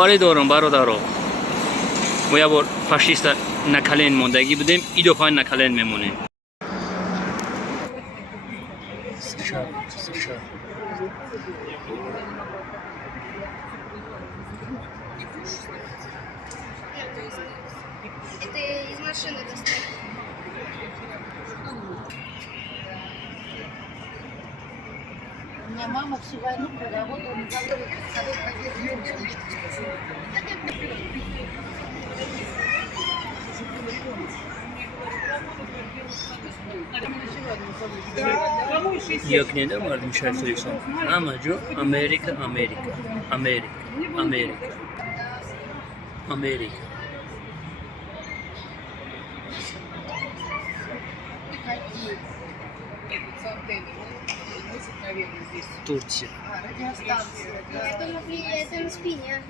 باری دارم برادرو ما یه بار فاشیست نکلین موندگی بودیم ای دفعه نکلین میمونیم. Это из машины достать. У меня мама всю войну проработала на заводе «Садок Победы». Yok neden vardı şarkı söylüyorsun? Amacı Amerika, Amerika, Amerika, Amerika, Amerika. Турция. Это на спине.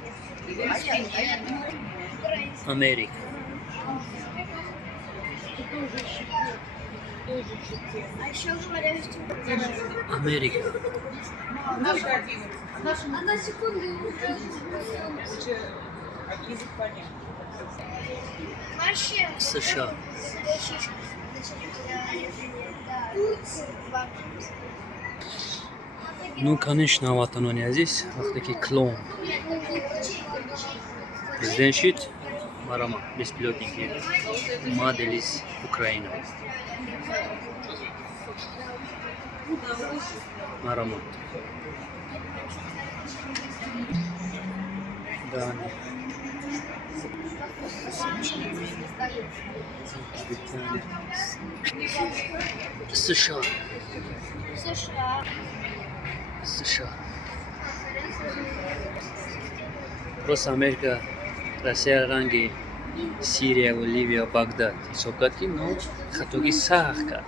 Amerika. А еще говорят, что... Amerika. Одна секунда. Вообще. США. Ну, конечно, вот оно не здесь. Вот такие клон. Президент Марама, беспилотники. Модель из Украины. Марама. Да. США. США. США. Просто Америка, Россия, ранги, Сирия, Ливия, Багдад. Сокатки, но хатоги сахка.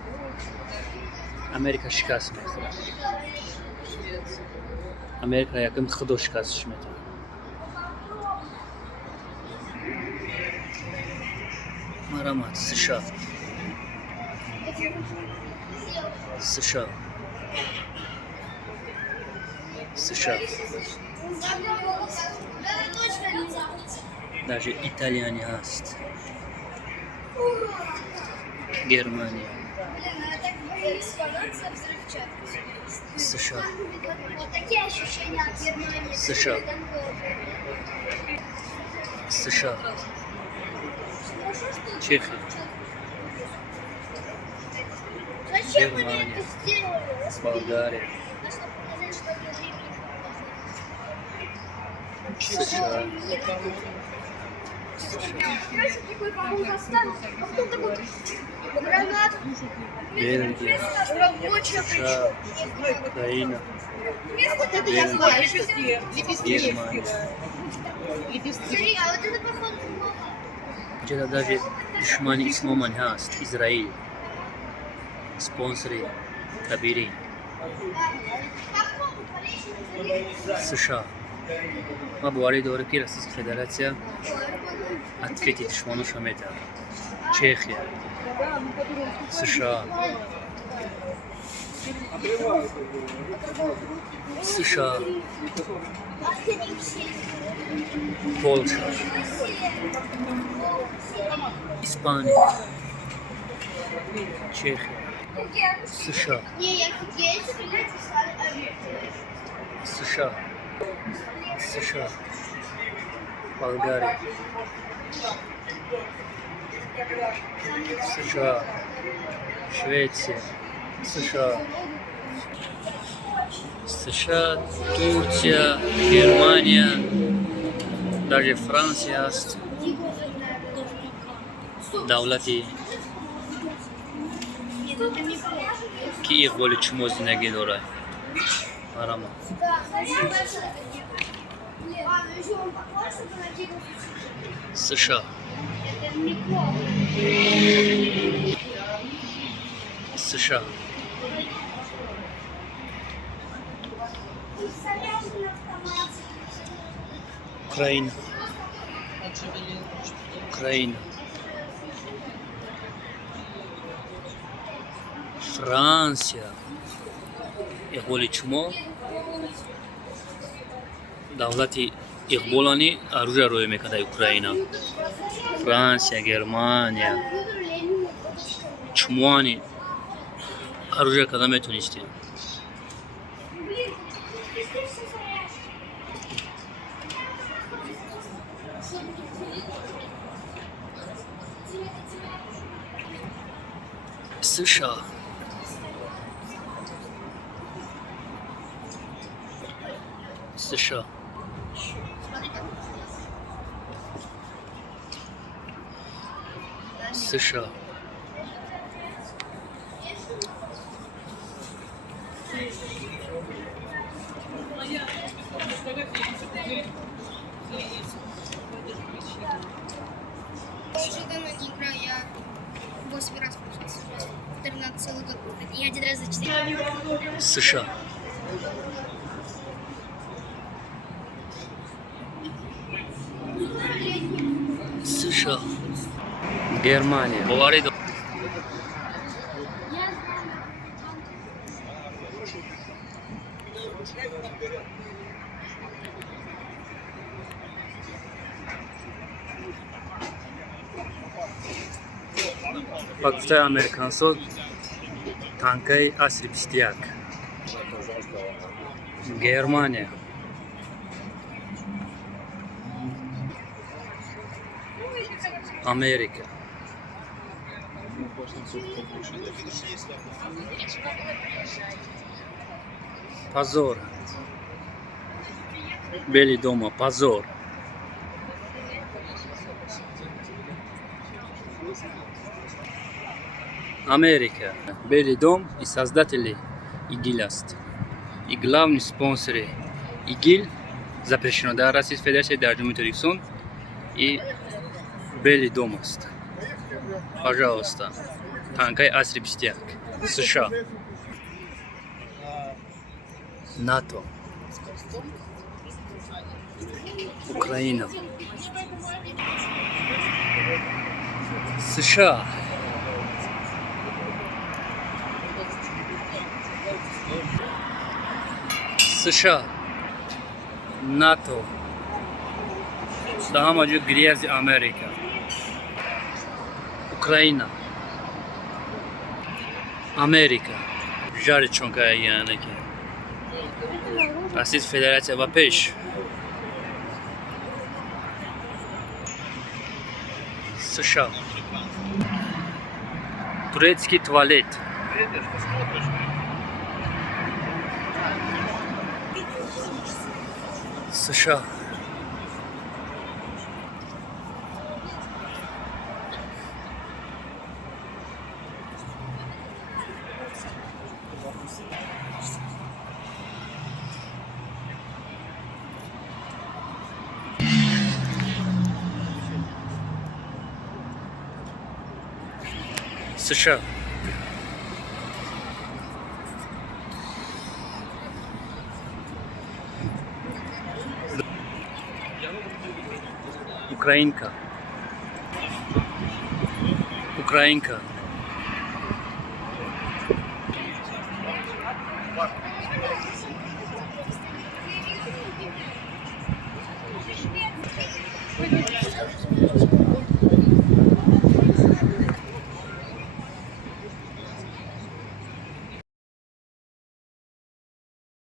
Америка шикас мехора. Америка яким худо шикас шмета. Марамат, США. США. США. Даже Италия не аст. Германия. США. Вот такие ощущения от Германии. США. США. Чехия. Зачем они Германия. это сделали? Болгария. А чтобы показать, что они США. знаете, такой кому-то останется, а потом такой гранат. Бельгия. Рабочая США. Украина. Вот это я знаю. Германия. Смотри, а вот это походу много. Где-то даже душмани ислама не аст. Израиль. Спонсоры Кабири. США. ما بواری دوره که رسیس فدراسیا ответить دشمنو شمیتا. Чехия. США. США. Польша. Испания. Чехия. США. Не, я здесь, блядь, США. США. Болгария. США. Швеция. США. США, Турция, Германия, даже Франция аст. Давлати Киев боли чмо зиндагӣ дорад. Марама. США. США. Украина. Украина. Франция. Иҳоли чумо давлати иқболани оружие рӯй мекарда Украина. Франсия, Германия. Чумоани оружие карда метонистем. США. США. США. Уже давно не играю, я 8 раз получился. 13 целый год. И 1 раз за 4. США. США. Германия. Боварид. Ба гуфтаи американцо танкаи асри 21. Германия. Америка. Позор. Белый дома. Позор. Америка. Белый дом и создатели ИГИЛ аст. И главный спонсор ИГИЛ запрещено дар Российской Федерации, дар Ҷумҳурии Торикистон и Белый дом аст. Пожалуйста. Танкай асри 21. США. НАТО. Украина. США. США. НАТО. Да ҳама ҷо грязи Америка. Украина. Америка. Жари чонка янаки. Российская Федерация ва пеш. США. Турецкий туалет. США. США. Украинка. Украинка.